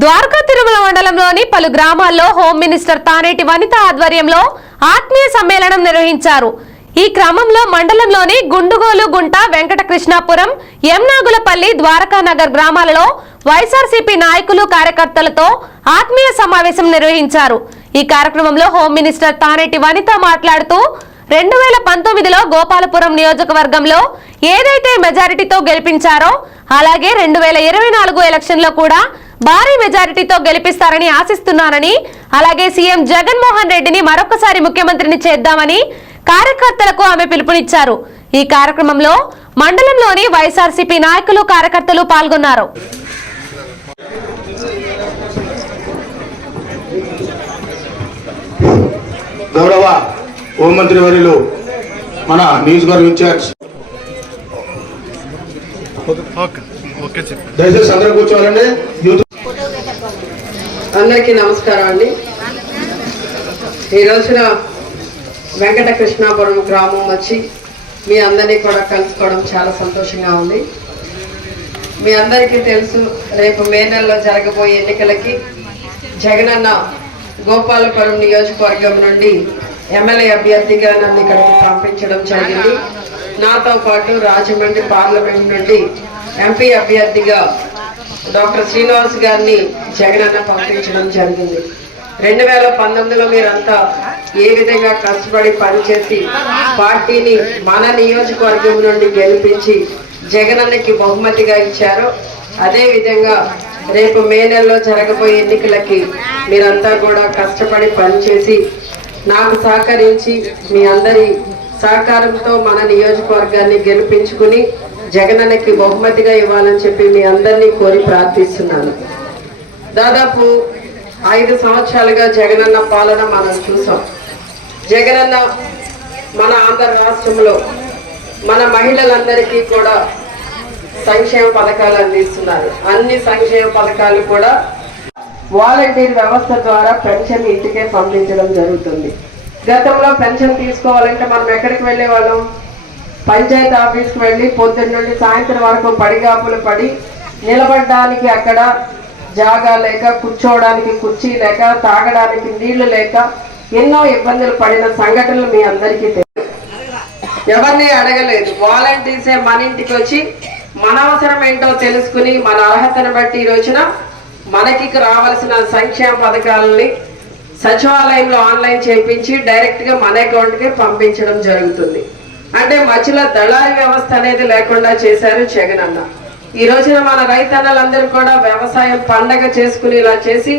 ద్వారకా తిరుమల మండలంలోని పలు గ్రామాల్లో హోం మినిస్టర్ తానేటి వనిత ఆధ్వర్యంలో ఆత్మీయ సమ్మేళనం నిర్వహించారు. ఈ క్రమంలో మండలంలోని గుండుగోలు గుంట వెంకటకృష్ణాపురం ఎంనాగులపల్లి ద్వారకానగర్ గ్రామాలలో వైఎస్ఆర్సీపీ నాయకులు కార్యకర్తలతో ఆత్మీయ సమావేశం నిర్వహించారు. ఈ కార్యక్రమంలో హోం మినిస్టర్ తానేటి వనిత మాట్లాడుతూ రెండు వేల పంతొమ్మిదిలో గోపాలపురం నియోజకవర్గంలో ఏదైతే మెజారిటీతో గెలిపించారో అలాగే రెండు వేల ఇరవై నాలుగు ఎలక్షన్లో కూడా భారీ మెజారిటీతో గెలిపిస్తారని ఆశిస్తున్నానని అలాగే సీఎం జగన్మోహన్ రెడ్డిని మరొకసారి ముఖ్యమంత్రిని చేద్దామని కార్యకర్తలకు ఆమె పిలుపునిచ్చారు. ఈ కార్యక్రమంలో మండలంలోని వైఎస్ఆర్సీపీ నాయకులు కార్యకర్తలు పాల్గొన్నారు. గౌరవ హోంమంత్రి వర్యులు మన నియోజకవర్గ ఇన్ఛార్జ్. ఓకే ఓకే చెప్పండి. దయచేసి అందరూ కూర్చోవాలండి. యూత్ అందరికీ నమస్కారం అండి ఈ రోజున వెంకట కృష్ణాపురం గ్రామం వచ్చి మీ అందరినీ కూడా కలుసుకోవడం చాలా సంతోషంగా ఉంది. మీ అందరికీ తెలుసు రేపు మే నెలలో జరగబోయే ఎన్నికలకి జగనన్న గోపాలపురం నియోజకవర్గం నుండి ఎమ్మెల్యే అభ్యర్థిగా నన్ను ఇక్కడికి పంపించడం జరిగింది. నాతో పాటు రాజమండ్రి పార్లమెంట్ నుండి ఎంపీ అభ్యర్థిగా డాక్టర్ శ్రీనివాస్ గారిని జగనన్న పంపించడం జరిగింది. రెండు వేల పంతొమ్మిదిలో మీరంతా ఏ విధంగా కష్టపడి పనిచేసి పార్టీని మన నియోజకవర్గం నుండి గెలిపించి జగనన్నకి బహుమతిగా ఇచ్చారో అదేవిధంగా రేపు మే నెలలో జరగబోయే ఎన్నికలకి మీరంతా కూడా కష్టపడి పనిచేసి నాకు సహకరించి మీ అందరి సహకారంతో మన నియోజకవర్గాన్ని గెలిపించుకుని జగనన్నకి బహుమతిగా ఇవ్వాలని చెప్పి మీ అందరినీ కోరి ప్రార్థిస్తున్నాను. దాదాపు ఐదు సంవత్సరాలుగా జగనన్న పాలన మనం చూసాం. జగనన్న మన ఆంధ్ర రాష్ట్రంలో మన మహిళలందరికీ కూడా సంక్షేమ పథకాలు అందిస్తున్నారు. అన్ని సంక్షేమ పథకాలు కూడా వాలంటీర్ వ్యవస్థ ద్వారా పెన్షన్ ఇంటికే పంపించడం జరుగుతుంది. గతంలో పెన్షన్ తీసుకోవాలంటే మనం ఎక్కడికి వెళ్ళే వాళ్ళం పంచాయతీ ఆఫీస్కి వెళ్ళి పొద్దున్న నుండి సాయంత్రం వరకు పడిగాపులు పడి నిలబడడానికి అక్కడ జాగా లేక కూర్చోవడానికి కుర్చీ లేక తాగడానికి నీళ్ళు లేక ఎన్నో ఇబ్బందులు పడిన సంఘటనలు మీ అందరికీ తెలుసు. ఎవరిని అడగలేదు. వాలంటీర్సే మన ఇంటికి వచ్చి మన అవసరం ఏంటో తెలుసుకుని మన అర్హతను బట్టి ఈ రోజున మనకి రావాల్సిన సంక్షేమ పథకాలని సచివాలయంలో ఆన్లైన్ చేయించి డైరెక్ట్గా మన అకౌంట్కి పంపించడం జరుగుతుంది. అంటే మధ్యలో దళారి వ్యవస్థ అనేది లేకుండా చేశారు జగన్ అన్న ఈ రోజున మన రైతన్నలందరూ కూడా వ్యవసాయం పండగ చేసుకుని ఇలా చేసి